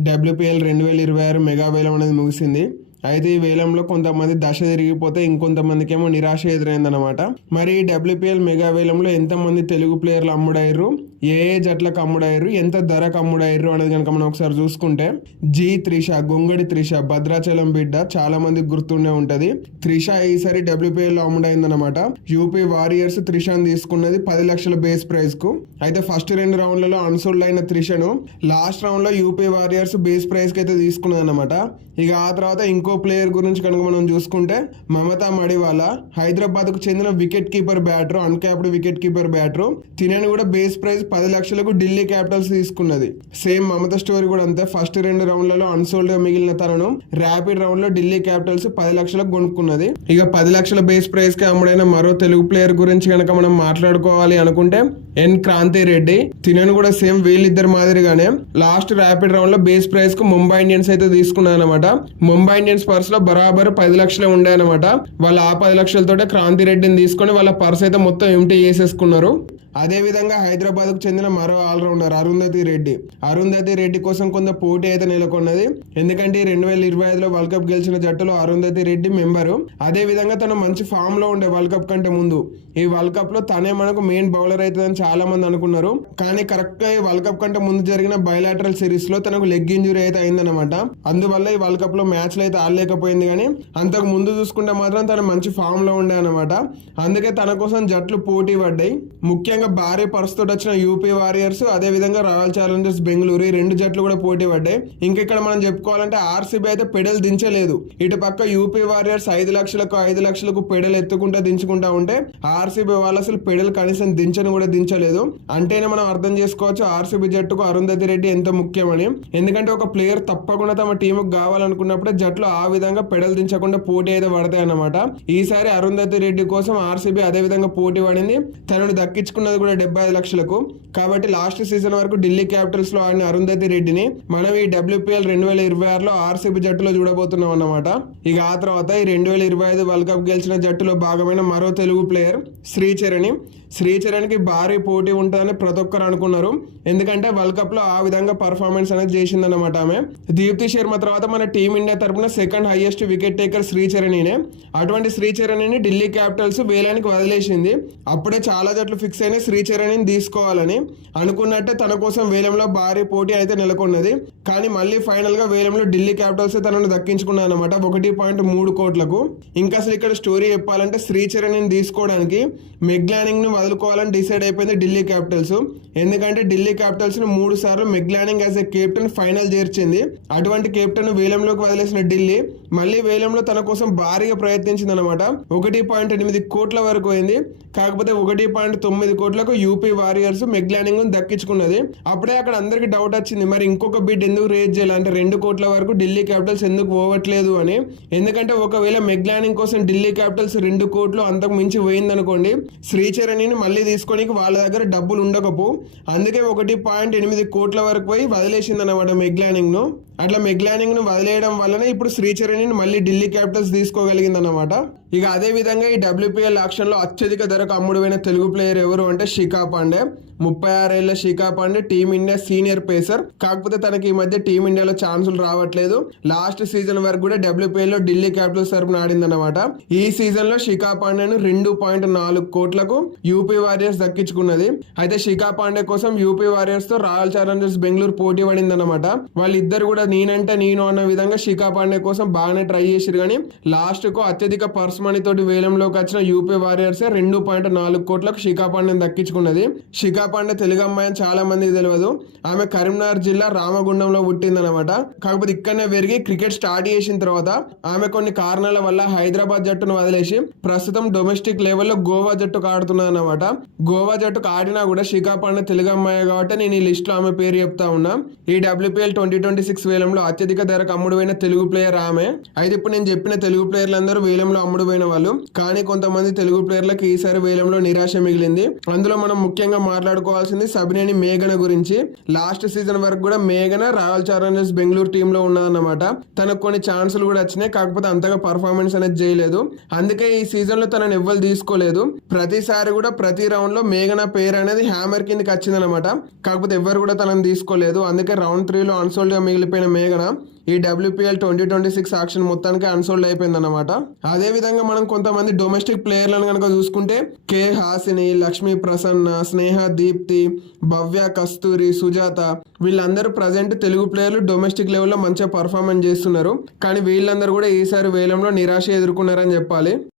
WPL రెండు వేల ఇరవై ఆరు మెగా వేలం అనేది ముగిసింది. అయితే ఈ వేలంలో కొంతమంది దశ తిరిగిపోతే ఇంకొంతమందికి ఏమో నిరాశ ఎదురైందనమాట మరి ఈ డబ్ల్యూపీఎల్ మెగా వేలంలో ఎంతమంది తెలుగు ప్లేయర్లు అమ్ముడయ్యారు? ఏ ఏ జట్లకు అమ్ముడయ్యారు ఎంత ధరకు అమ్ముడయ్యారు అనేది కనుక మనం ఒకసారి చూసుకుంటే జీ త్రిష గొంగడి త్రిష భద్రాచలం బిడ్డ చాలా మందికి గుర్తుండే ఉంటది. త్రిష ఈసారి డబ్ల్యూపీఎల్లో అమ్ముడైందనమాట యూపీ వారియర్స్ త్రిషను తీసుకున్నది పది లక్షల బేస్ ప్రైస్కు. అయితే ఫస్ట్ రెండు రౌండ్లలో అన్సోల్డ్ అయిన త్రిషను లాస్ట్ రౌండ్లో యూపీ వారియర్స్ బేస్ ప్రైస్కి అయితే తీసుకున్నది అనమాట ఇక ఆ తర్వాత ఇంకో ప్లేయర్ గురించి కనుక మనం చూసుకుంటే మమతా మడివాల హైదరాబాద్కు చెందిన wicket keeper batter uncapped wicket keeper batter తినని కూడా బేస్ ప్రైస్ పది లక్షలకు ఢిల్లీ క్యాపిటల్స్ తీసుకున్నది. సేమ్ మమత స్టోరీ కూడా అంతే. ఫస్ట్ రెండు రౌండ్లలో అన్సోల్డ్గా మిగిలిన తనను ర్యాపిడ్ రౌండ్లో ఢిల్లీ క్యాపిటల్స్ పది లక్షలకు కొనుక్కున్నది. ఇక పది లక్షల బేస్ ప్రైస్కి అమ్ముడైన మరో తెలుగు ప్లేయర్ గురించి కనుక మనం మాట్లాడుకోవాలి అనుకుంటే ఎన్ క్రాంతి రెడ్డి. తినను కూడా సేమ్ వీళ్ళిద్దరు మాదిరిగానే లాస్ట్ ర్యాపిడ్ రౌండ్లో బేస్ ప్రైస్కు ముంబై ఇండియన్స్ అయితే తీసుకున్నాయి అనమాట ముంబై ఇండియన్స్ పర్స్లో బరాబర్ పది లక్షలు ఉండే అనమాట వాళ్ళు ఆ పది లక్షలతోటే క్రాంతి రెడ్డిని తీసుకొని వాళ్ళ పర్స్ అయితే మొత్తం ఎంటీ చేసేసుకున్నారు. అదే విధంగా హైదరాబాద్కు చెందిన మరో ఆల్రౌండర్ అరుంధతి రెడ్డి. అరుంధతి రెడ్డి కోసం కొంత పోటీ అయితే నెలకొన్నది. ఎందుకంటే రెండు వేల ఇరవై ఐదులో వరల్డ్ కప్ గెలిచిన జట్టులో అరుంధతి రెడ్డి మెంబరు. అదే విధంగా తను మంచి ఫామ్లో ఉండే వరల్డ్ కప్ కంటే ముందు. ఈ వరల్డ్ కప్లో తనే మనకు మెయిన్ బౌలర్ అవుతుందని చాలా మంది అనుకున్నారు. కానీ కరెక్ట్గా ఈ వరల్డ్ కప్ కంటే ముందు జరిగిన బయలాటరల్ సిరీస్లో తనకు లెగ్ ఇంజురీ అయితే అయిందనమాట అందువల్ల ఈ వరల్డ్ కప్లో మ్యాచ్లు అయితే ఆడలేకపోయింది కానీ అంతకు ముందు చూసుకుంటే మాత్రం తను మంచి ఫామ్లో ఉండే అనమాట అందుకే తన కోసం జట్లు పోటీ పడ్డాయి. ముఖ్యంగా భారీ పరుస్తూ వచ్చిన యూపీ వారియర్స్ అదే విధంగా రాయల్ ఛాలెంజర్స్ బెంగళూరు రెండు జట్లు కూడా పోటీ పడ్డాయి. ఇంకా ఇక్కడ మనం చెప్పుకోవాలంటే ఆర్సీబీ అయితే పెడల్ దించలేదు. ఇటు పక్క యూపీ వారియర్స్ ఐదు లక్షలకు ఐదు లక్షలకు పెడల్ ఎత్తుకుంటా దించుకుంటా ఉంటే ఆర్సీబీ వాళ్ళు అసలు పెడల్ కనీసం దించని కూడా దించలేదు. అంటేనే మనం అర్థం చేసుకోవచ్చు ఆర్సీబీ జట్టుకు అరుంధతి రెడ్డి ఎంత ముఖ్యమని. ఎందుకంటే ఒక ప్లేయర్ తప్పకుండా తమ టీముకు కావాలనుకున్నప్పుడే జట్లు ఆ విధంగా పెడల్ దించకుండా పోటీ అయితే పడతాయి అన్నమాట ఈసారి అరుంధతి రెడ్డి కోసం ఆర్సీబీ అదే విధంగా పోటీ పడింది. తనను దక్కించుకున్న దక్కించుకున్నది కూడా డెబ్బై ఐదు లక్షలకు. కాబట్టి లాస్ట్ సీజన్ వరకు ఢిల్లీ క్యాపిటల్స్లో ఆడిన అరుంధతి రెడ్డిని మనం ఈ డబ్ల్యూపీఎల్ రెండు వేల ఇరవై ఆరులో ఆర్సీబీ జట్టులో చూడబోతున్నాం అన్నమాట. ఇక ఆ తర్వాత ఈ రెండు వేల ఇరవై ఐదు వరల్డ్ కప్ గెలిచిన జట్టులో భాగమైన మరో తెలుగు ప్లేయర్ శ్రీచరణి. శ్రీచరణ్కి భారీ పోటీ ఉంటుందని ప్రతి ఒక్కరు అనుకున్నారు. ఎందుకంటే వరల్డ్ కప్లో ఆ విధంగా పర్ఫార్మెన్స్ అనేది చేసిందన్నమాట ఆమె. దీప్తి శర్మ తర్వాత మన టీమిండియా తరపున సెకండ్ హైయెస్ట్ వికెట్ టేకర్ శ్రీచరణినే. అటువంటి శ్రీచరణిని ఢిల్లీ క్యాపిటల్స్ వేలానికి వదిలేసింది. అప్పుడే చాలా జట్లు ఫిక్స్ అయిన శ్రీచరణిని తీసుకోవాలని అనుకున్నట్టే తన కోసం వేలంలో భారీ పోటీ అయితే నెలకొన్నది. కానీ మళ్ళీ ఫైనల్గా వేలంలో ఢిల్లీ క్యాపిటల్స్ తనను దక్కించుకున్నాయి అనమాట ఒకటి పాయింట్ మూడు కోట్లకు. ఇంకా అసలు ఇక్కడ స్టోరీ చెప్పాలంటే శ్రీచరణిని తీసుకోవడానికి మెగ్లానింగ్ను వదులుకోవాలని డిసైడ్ అయిపోయింది ఢిల్లీ క్యాపిటల్స్. ఎందుకంటే ఢిల్లీ క్యాపిటల్స్ మూడు సార్లు Meg Lanning as a captain final చేర్చింది. అటువంటి కెప్టెన్ వేలంలోకి వదిలేసిన ఢిల్లీ మళ్ళీ వేలంలో తన కోసం భారీగా ప్రయత్నించింది అనమాట ఒకటి పాయింట్ ఎనిమిది కోట్ల వరకు అయింది. కాకపోతే ఒకటి పాయింట్ తొమ్మిది కోట్లకు యూపీ వారియర్స్ మెగ్లానింగ్ దక్కించుకున్నది. అప్పుడే అక్కడ అందరికి డౌట్ వచ్చింది మరి ఇంకొక బిడ్ ఎందుకు రేజ్ చేయాలి? అంటే రెండు కోట్ల వరకు ఢిల్లీ క్యాపిటల్స్ ఎందుకు పోవట్లేదు అని. ఎందుకంటే ఒకవేళ మెగ్లానింగ్ కోసం ఢిల్లీ క్యాపిటల్స్ రెండు కోట్లు అంతకు మించి పోయిందనుకోండి శ్రీచరణిని మళ్ళీ తీసుకొని వాళ్ళ దగ్గర డబ్బులు ఉండకపో. అందుకే ఒకటి పాయింట్ ఎనిమిది కోట్ల వరకు పోయి వదిలేసింది అనమాట మెగ్లానింగ్ను అట్లా మెగ్లానింగ్ను వదిలేయడం వల్లనే ఇప్పుడు శ్రీచరణిని మళ్ళీ ఢిల్లీ క్యాపిటల్స్ తీసుకోగలిగింది అనమాట ఇక అదే విధంగా ఈ డబ్ల్యూపీఎల్ ఆక్షన్లో అత్యధిక ధరకు అమ్ముడుపోయిన తెలుగు ప్లేయర్ ఎవరు అంటే శిఖా పాండే. ముప్పై ఆరేళ్ళ Shikha Pandey team India senior pacer. కాకపోతే తనకి ఈ మధ్య టీమిండియాలో ఛాన్సులు రావట్లేదు. లాస్ట్ సీజన్ వరకు కూడా డబ్ల్యూపీఎల్లో ఢిల్లీ క్యాపిటల్స్ తరపున ఆడింది అనమాట ఈ సీజన్లో శిఖా పాండేను రెండు పాయింట్ నాలుగు కోట్లకు యూపీ వారియర్స్ దక్కించుకున్నది. అయితే శిఖా పాండే కోసం యూపీ వారియర్స్తో రాయల్ ఛాలెంజర్స్ బెంగళూరు పోటీ పడిందన్నమాట. వాళ్ళిద్దరు కూడా నేనంటే నేను అన్న విధంగా శిఖా పాండే కోసం బాగానే ట్రై చేసిరు కానీ లాస్ట్కు అత్యధిక పర్స్ మనీ తోటి వేలంలోకి వచ్చిన యూపీ వారియర్స్ రెండు పాయింట్ నాలుగు కోట్లకు శిఖా దక్కించుకున్నది. శిఖా పాండే తెలుగు అమ్మాయి అని చాలా మందికి తెలియదు. ఆమె కరీంనగర్ జిల్లా రామగుండంలో పుట్టిందనమాట కాకపోతే ఇక్కడనే పెరిగి క్రికెట్ స్టార్ట్ చేసిన తర్వాత ఆమె కొన్ని కారణాల వల్ల హైదరాబాద్ జట్టును వదిలేసి ప్రస్తుతం డొమెస్టిక్ లెవెల్లో గోవా జట్టుకు ఆడుతున్నది అనమాట గోవా జట్టుకు ఆడినా కూడా శిఖా పాండే తెలుగు అమ్మాయి కాబట్టి నేను ఈ లిస్ట్లో ఆమె పేరు చెప్తా ఉన్నా. ఈ డబ్ల్యూపీఎల్ ట్వంటీ ట్వంటీ సిక్స్ వేలంలో అత్యధిక ధరకు అమ్ముడుపోయిన తెలుగు ప్లేయర్ ఆమె. అయితే ఇప్పుడు నేను చెప్పిన తెలుగు ప్లేయర్లు అందరూ వేలంలో అమ్ముడుపోయిన వాళ్ళు. కానీ కొంతమంది తెలుగు ప్లేయర్లకు ఈసారి వేలంలో నిరాశ మిగిలింది. అందులో మనం ముఖ్యంగా మాట్లాడుకోవాల్సింది సబినేని మేఘన గురించి. లాస్ట్ సీజన్ వరకు కూడా మేఘన రాయల్ ఛాలెంజర్స్ బెంగళూరు టీమ్లో ఉన్నదన్నమాట. తనకు కొన్ని ఛాన్సులు కూడా వచ్చినాయి. కాకపోతే అంతగా పర్ఫార్మెన్స్ అనేది చేయలేదు. అందుకే ఈ సీజన్లో తనని ఎవ్వరు తీసుకోలేదు. ప్రతిసారి కూడా ప్రతి రౌండ్లో మేఘన పేరు అనేది హ్యామర్ కిందకి వచ్చిందనమాట కాకపోతే ఎవ్వరు కూడా తనని తీసుకోలేదు. అందుకే రౌండ్ త్రీలో అన్సోల్డ్గా మిగిలిపోయిన మేఘన. ఈ WPL twenty twenty six auction మొత్తానికి అన్సోల్డ్ అయిపోయింది అనమాట అదే విధంగా మనం కొంతమంది డొమెస్టిక్ ప్లేయర్లను కనుక చూసుకుంటే కే హాసిని లక్ష్మీ ప్రసన్న స్నేహ దీప్తి భవ్య కస్తూరి సుజాత వీళ్ళందరూ ప్రజెంట్ తెలుగు ప్లేయర్లు డొమెస్టిక్ లెవెల్లో మంచిగా పర్ఫార్మెన్స్ చేస్తున్నారు. కానీ వీళ్ళందరూ కూడా ఈసారి వేలంలో నిరాశ ఎదుర్కొన్నారని చెప్పాలి.